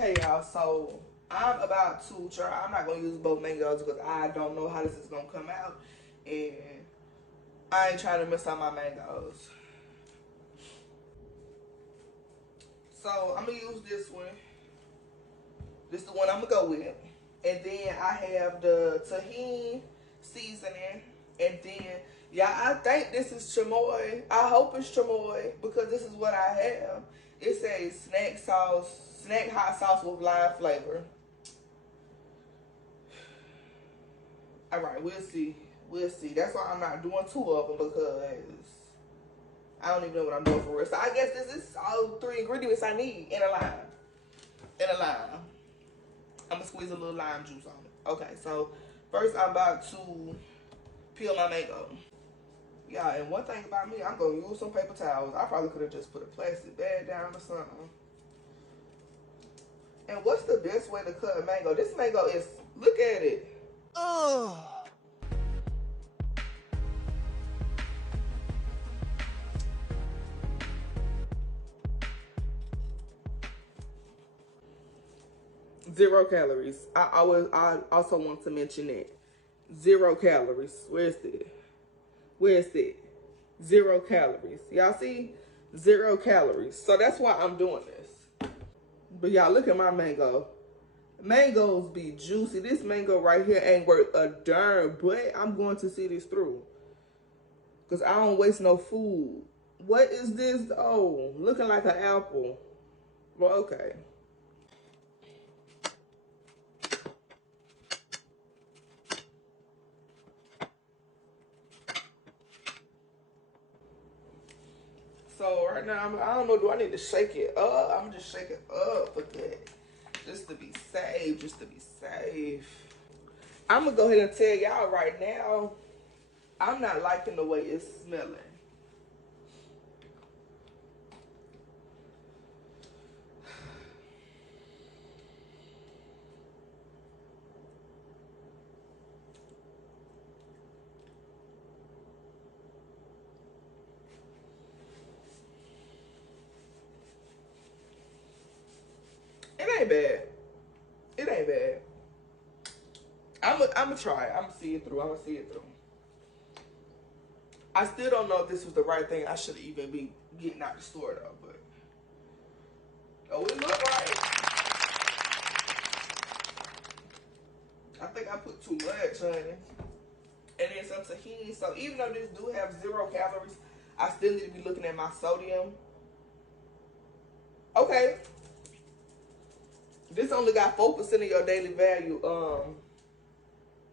Okay, y'all, so I'm about to try. I'm not going to use both mangoes because I don't know how this is going to come out. And I ain't trying to mess up my mangoes. So I'm going to use this one. This is the one I'm going to go with. And then I have the tajin seasoning. And then, yeah, I think this is chamoy. I hope it's chamoy because this is what I have. It says snack hot sauce with lime flavor. All right, we'll see. We'll see. That's why I'm not doing two of them because I don't even know what I'm doing for real. So I guess this is all 3 ingredients I need in a lime. I'm going to squeeze a little lime juice on it. Okay, so first I'm about to peel my mango. Yeah, and one thing about me, I'm going to use some paper towels. I probably could have just put a plastic bag down or something. And what's the best way to cut a mango? This mango is, look at it. Ugh. Zero calories. I also want to mention that. 0 calories. Where's it? 0 calories. Y'all see? 0 calories. So that's why I'm doing this. But y'all look at my mango. Mangoes be juicy. This mango right here ain't worth a darn, but I'm going to see this through. Because I don't waste no food. What is this? Oh, looking like an apple. Well, okay. So right now, I don't know, do I need to shake it up? I'm just shake it up for that. Just to be safe, I'm gonna go ahead and tell y'all right now, I'm not liking the way it's smelling. It ain't bad. It ain't bad. I'm gonna try it. I'm gonna see it through. I still don't know if this was the right thing. I should even be getting out the store though, but oh, it look right. I think I put too much, honey. And then some tahini. So even though this do have 0 calories, I still need to be looking at my sodium. Okay. This only got 4% of your daily value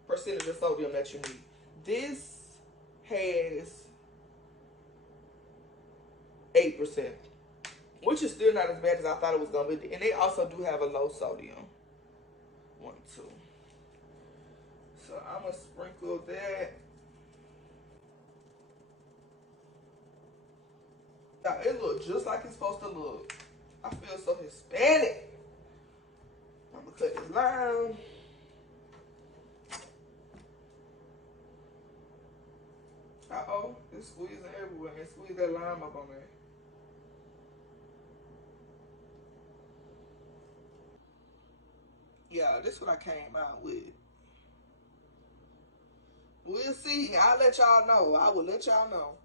percentage of sodium that you need. This has 8%, which is still not as bad as I thought it was gonna be. And they also do have a low sodium. 1, 2. So I'm gonna sprinkle that. Now, it looks just like it's supposed to look. I feel so Hispanic. I'm gonna cut this lime. Uh-oh, it's squeezing everywhere. And squeeze that lime up on there. Yeah, this is what I came out with. We'll see. I'll let y'all know. I will let y'all know.